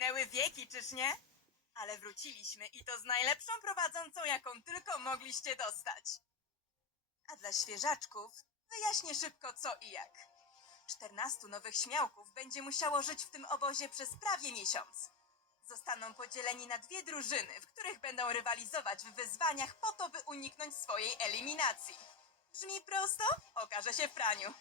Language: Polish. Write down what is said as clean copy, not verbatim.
Minęły wieki, czyż nie? Ale wróciliśmy i to z najlepszą prowadzącą, jaką tylko mogliście dostać. A dla świeżaczków wyjaśnię szybko co i jak. 14 nowych śmiałków będzie musiało żyć w tym obozie przez prawie miesiąc. Zostaną podzieleni na 2 drużyny, w których będą rywalizować w wyzwaniach po to, by uniknąć swojej eliminacji. Brzmi prosto? Okaże się w praniu.